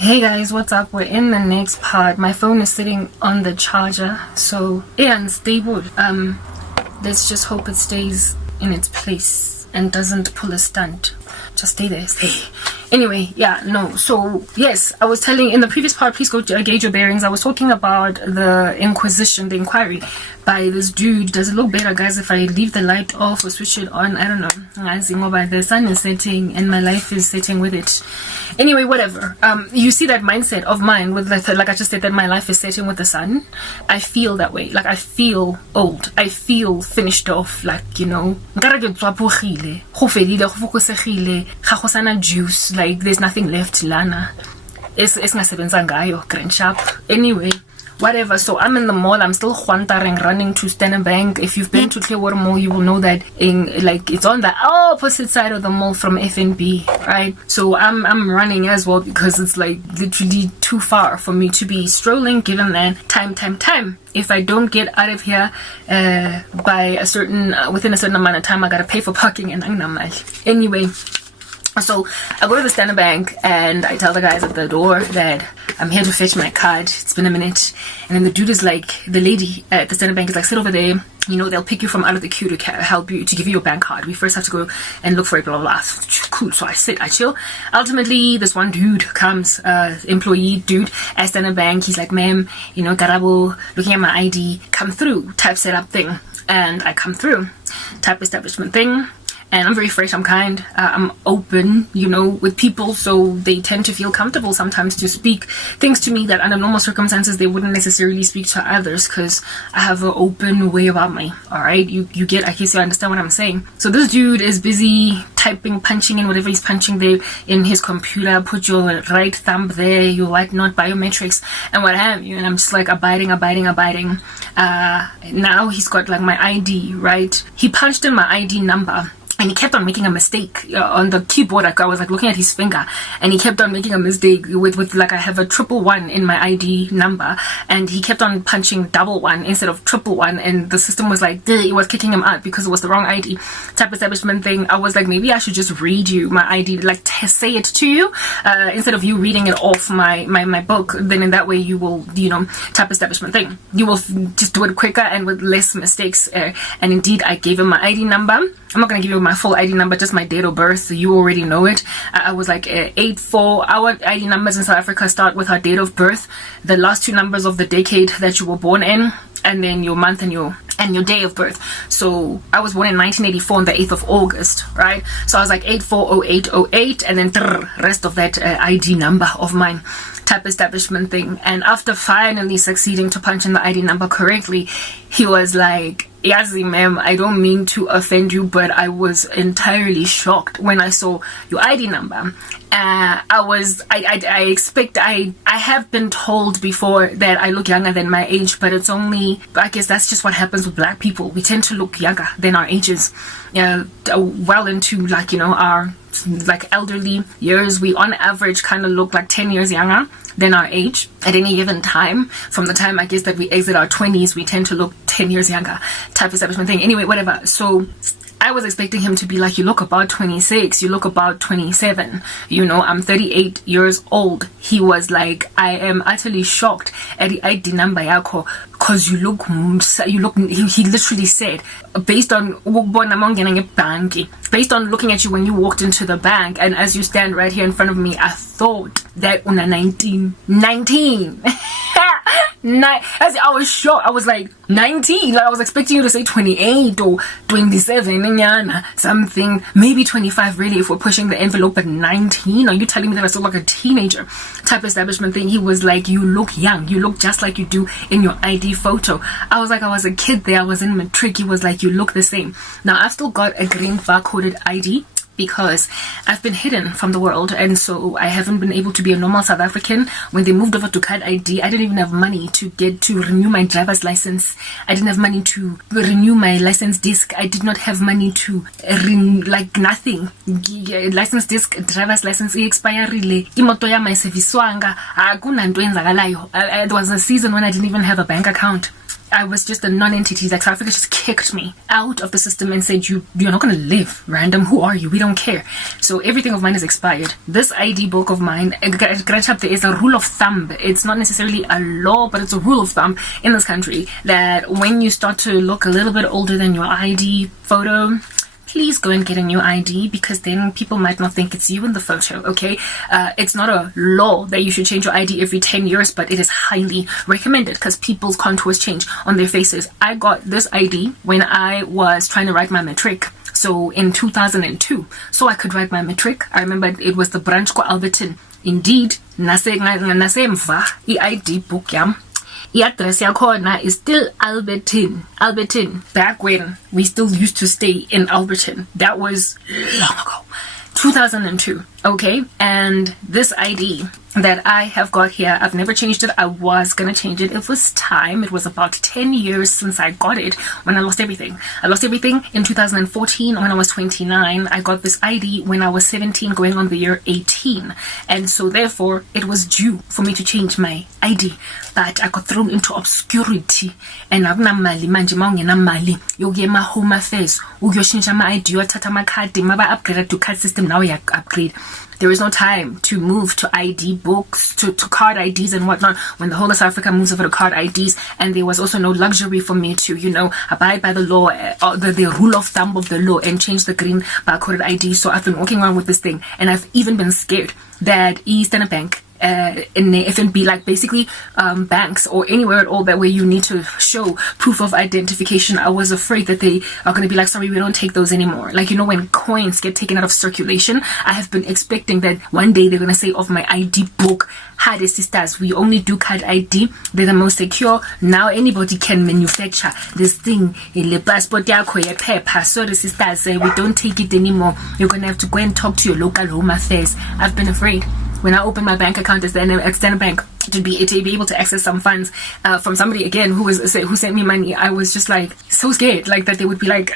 Hey guys, what's up? We're in the next part. My phone is sitting on the charger, so unstable. Let's just hope it stays in its place and doesn't pull a stunt. Just stay there, stay. Anyway, yeah, no. So yes, I was telling in the previous part, please go gauge your bearings. I was talking about the inquisition, the inquiry by this dude. Does it look better, guys, if I leave the light off or switch it on? I don't know. The sun is setting and my life is setting with it. Anyway, whatever. You see that mindset of mine with like I just said, that my life is setting with the sun. I feel that way. Like I feel old. I feel finished off. Like, you know, juice. Like there's nothing left, Lana. It's grand sharp. Anyway, whatever. So I'm in the mall. I'm still running to Standard Bank. If you've been to Clearwater Mall, you will know that it's on the opposite side of the mall from FNB, right? So I'm running as well because it's like literally too far for me to be strolling. Given that time. If I don't get out of here by within a certain amount of time, I gotta pay for parking and anyway. So I go to the Standard Bank and I tell the guys at the door that I'm here to fetch my card. It's been a minute. And then the dude is like, the lady at the Standard Bank is like, sit over there. You know, they'll pick you from out of the queue to help you, to give you your bank card. We first have to go and look for it, blah, blah, blah. Cool. So I sit, I chill. Ultimately, this one dude comes, employee dude at Standard Bank. He's like, ma'am, you know, Garabo, looking at my ID, come through, type setup thing. And I come through, type establishment thing. And I'm very fresh, I'm kind, I'm open, you know, with people, so they tend to feel comfortable sometimes to speak things to me that under normal circumstances they wouldn't necessarily speak to others, because I have an open way about me, alright? You get, I guess you understand what I'm saying. So this dude is busy typing, punching in whatever he's punching there in his computer, put your right thumb there, your whatnot, biometrics, and what have you, and I'm just like abiding. Now he's got like my ID, right? He punched in my ID number. And he kept on making a mistake on the keyboard. Like I was like looking at his finger, and he kept on making a mistake with like I have a 111 in my ID number, and he kept on punching 11 instead of 111, and the system was like, it was kicking him out because it was the wrong ID type establishment thing. I was like, maybe I should just read you my ID, like say it to you instead of you reading it off my book. Then in that way you will, you know, type establishment thing. You will just do it quicker and with less mistakes. And indeed, I gave him my ID number. I'm not gonna give you my full ID number, just my date of birth, so you already know it. I was like 84. Our ID numbers in South Africa start with our date of birth, the last two numbers of the decade that you were born in, and then your month and your day of birth. So I was born in 1984 on the 8th of August, right? So I was like 840808, and then rest of that ID number of mine, type establishment thing. And after finally succeeding to punch in the ID number correctly, he was like, Yazi, ma'am, I don't mean to offend you, but I was entirely shocked when I saw your ID number. I have been told before that I look younger than my age, but it's only, I guess that's just what happens with black people. We tend to look younger than our ages. Well into like, you know, our like elderly years, we on average kind of look like 10 years younger than our age at any given time. From the time I guess that we exit our 20s, we tend to look 10 years younger type establishment thing. Anyway, whatever. So I was expecting him to be like, you look about 26, you look about 27, you know, I'm 38 years old. He was like, I am utterly shocked at the ID number yako, because he literally said, based on looking at you when you walked into the bank, and as you stand right here in front of me, I thought that una 19 as I was shocked. I was like 19, like I was expecting you to say 28 or 27, something, maybe 25 really if we're pushing the envelope, but 19, are you telling me that I still look like a teenager type establishment thing? He was like, you look young, you look just like you do in your ID photo. I was like, I was a kid there, I was in matric. He was like, you look the same. Now I've still got a green barcoded ID because I've been hidden from the world, and so I haven't been able to be a normal South African. When they moved over to card ID, I didn't even have money to renew my driver's license. I didn't have money to renew my license disc. I did not have money to nothing. License disc, driver's license expired. Imoto ya my service wanga. There was a season when I didn't even have a bank account. I was just a non-entity. Like South Africa just kicked me out of the system and said, you're not going to live, random. Who are you? We don't care. So everything of mine is expired. This ID book of mine, there is a rule of thumb. It's not necessarily a law, but it's a rule of thumb in this country that when you start to look a little bit older than your ID photo, please go and get a new ID, because then people might not think it's you in the photo, okay? It's not a law that you should change your ID every 10 years, but it is highly recommended because people's contours change on their faces. I got this ID when I was trying to write my matric. So in 2002, so I could write my matric. I remember it was the branch ko Alberton. Indeed, nasemva i-ID book yam. I-address yakhona is still Alberton. Back when we still used to stay in Alberton. That was long ago. 2002, okay? And this ID that I have got here, I've never changed it. I was gonna change it. It was time. It was about 10 years since I got it when I lost everything. I lost everything in 2014 when I was 29. I got this ID when I was 17 going on the year 18. And so therefore, it was due for me to change my ID. But I got thrown into obscurity. And akunamali manje mawungenamali yokuyema home affairs ukuyoshintsha ama-ID uyothatha amakhadi maba-upgrade to card system now upgrade. There is no time to move to ID books, to card IDs and whatnot, when the whole of South Africa moves over to card IDs. And there was also no luxury for me to, abide by the law, the rule of thumb of the law, and change the green barcoded ID. So I've been walking around with this thing, and I've even been scared that Eastern Bank, in the FNB, like basically banks or anywhere at all that where you need to show proof of identification, I was afraid that they are going to be like, sorry, we don't take those anymore. Like, when coins get taken out of circulation, I have been expecting that one day they're going to say of my ID book, hi, the sisters, we only do card ID, they're the most secure. Now anybody can manufacture this thing in the passport paper. So the sisters say we don't take it anymore. You're going to have to go and talk to your local home affairs. I've been afraid when I opened my bank account at Standard Bank to be able to access some funds from somebody again who sent me money. I was just like so scared, like that they would be like,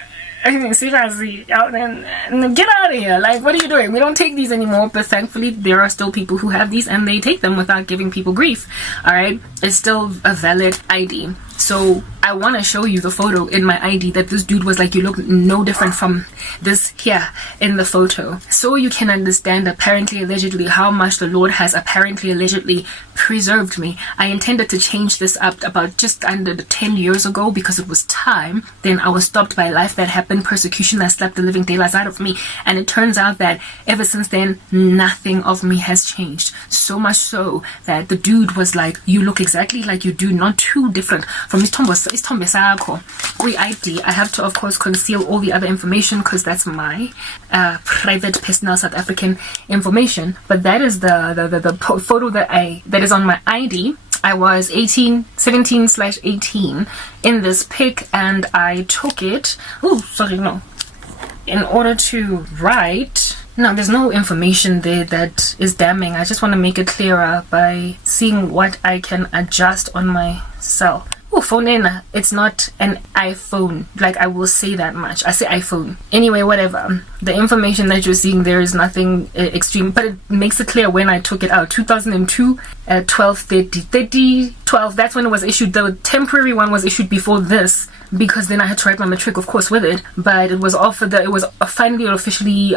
seriously, get out of here, like, what are you doing? We don't take these anymore. But thankfully there are still people who have these and they take them without giving people grief. All right, it's still a valid ID. So I want to show you the photo in my ID that this dude was like, you look no different from this here in the photo. So you can understand apparently, allegedly, how much the Lord has apparently, allegedly preserved me. I intended to change this up about just under 10 years ago because it was time. Then I was stopped by life that happened, persecution that slapped the living daylights out of me. And it turns out that ever since then, nothing of me has changed. So much so that the dude was like, you look exactly like you do, not too different from isithombe sakho kwi-ID. I have to, of course, conceal all the other information because that's my private, personal South African information. But that is the photo that is on my ID. I was 17/18 in this pic, and I took it. In order to write. No, there's no information there that is damning. I just want to make it clearer by seeing what I can adjust on my cell. Phone in. It's not an iPhone. Like, I will say that much. I say iPhone. Anyway, whatever. The information that you're seeing there is nothing extreme, but it makes it clear when I took it out. 2002 at 12/30. That's when it was issued. The temporary one was issued before this, because then I had to write my matric, of course, with it. But it was finally officially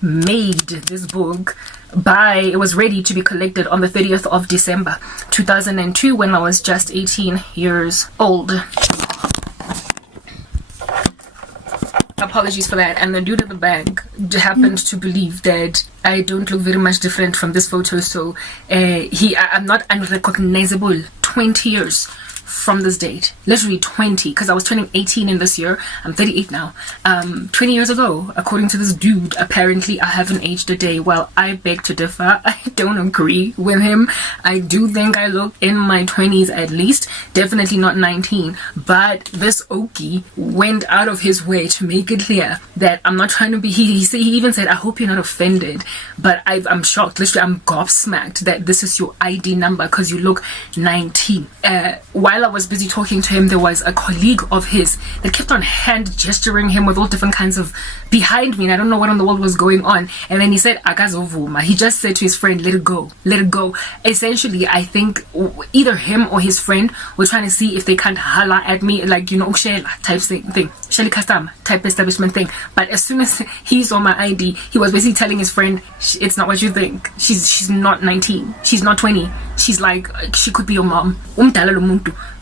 made, this book. It was ready to be collected on the 30th of December 2002 when I was just 18 years old. Apologies for that. And the dude at the bank happened to believe that I don't look very much different from this photo, so I'm not unrecognizable 20 years from this date. Literally 20, because I was turning 18 in this year. I'm 38 now. 20 years ago, according to this dude, apparently I haven't aged a day. Well, I beg to differ. I don't agree with him. I do think I look in my 20s at least. Definitely not 19. But this Okie went out of his way to make it clear that I'm not trying to be... He even said, I hope you're not offended. But I'm shocked. Literally, I'm gobsmacked that this is your ID number because you look 19. While while I was busy talking to him, there was a colleague of his that kept on hand gesturing him with all different kinds of behind me, and I don't know what in the world was going on. And then he said, "Akazovuma." He just said to his friend, "Let it go, let it go." Essentially, I think either him or his friend were trying to see if they can't holla at me, like, you know, ukshela type thing, Shelly custom type establishment thing. But as soon as he saw my ID, he was basically telling his friend, "It's not what you think. She's not 19. She's not 20. She's like, she could be your mom."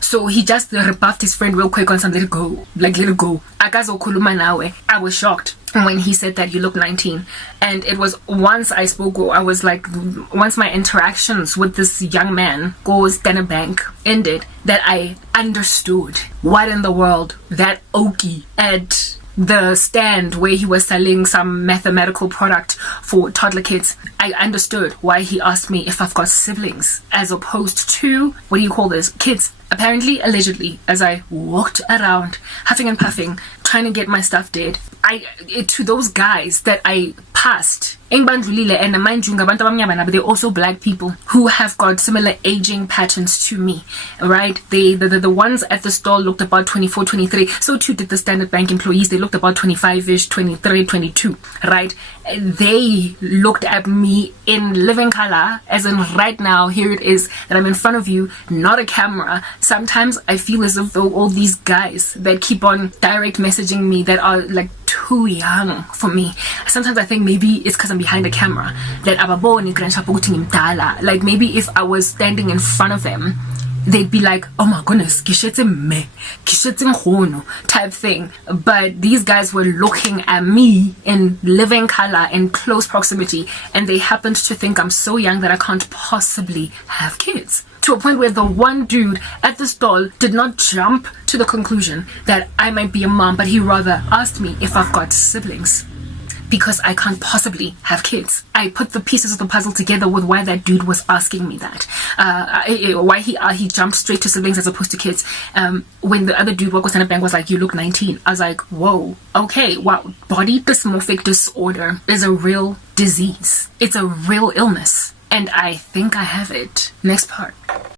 So he just rebuffed his friend real quick on some, "Let it go, like, let it go." I was shocked when he said that you look 19. And it was once I spoke, I was like, once my interactions with this young man, Standard Bank, ended, that I understood what in the world that Okie at the stand where he was selling some mathematical product for toddler kids, I understood why he asked me if I've got siblings as opposed to, what do you call this, kids. Apparently, allegedly, as I walked around huffing and puffing trying to get my stuff did, to those guys that I passed, and mind you, but they're also black people who have got similar aging patterns to me, right? The ones at the store looked about 24, 23. So too did the Standard Bank employees. They looked about 25-ish, 23, 22, right? They looked at me in living color, as in right now, here it is that I'm in front of you, not a camera. Sometimes I feel as if though all these guys that keep on direct messaging me that are like too young for me. Sometimes I think maybe it's because I'm behind a camera that ababoni grandpa, like maybe if I was standing in front of them, they'd be like, "Oh my goodness, type thing." But these guys were looking at me in living color, in close proximity, and they happened to think I'm so young that I can't possibly have kids. To a point where the one dude at the stall did not jump to the conclusion that I might be a mom, but he rather asked me if I've got siblings, because I can't possibly have kids. I put the pieces of the puzzle together with why that dude was asking me that. Why he jumped straight to siblings as opposed to kids. When the other dude, Standard Bank, was like, "You look 19. I was like, whoa, okay, wow. Body dysmorphic disorder is a real disease. It's a real illness. And I think I have it. Next part.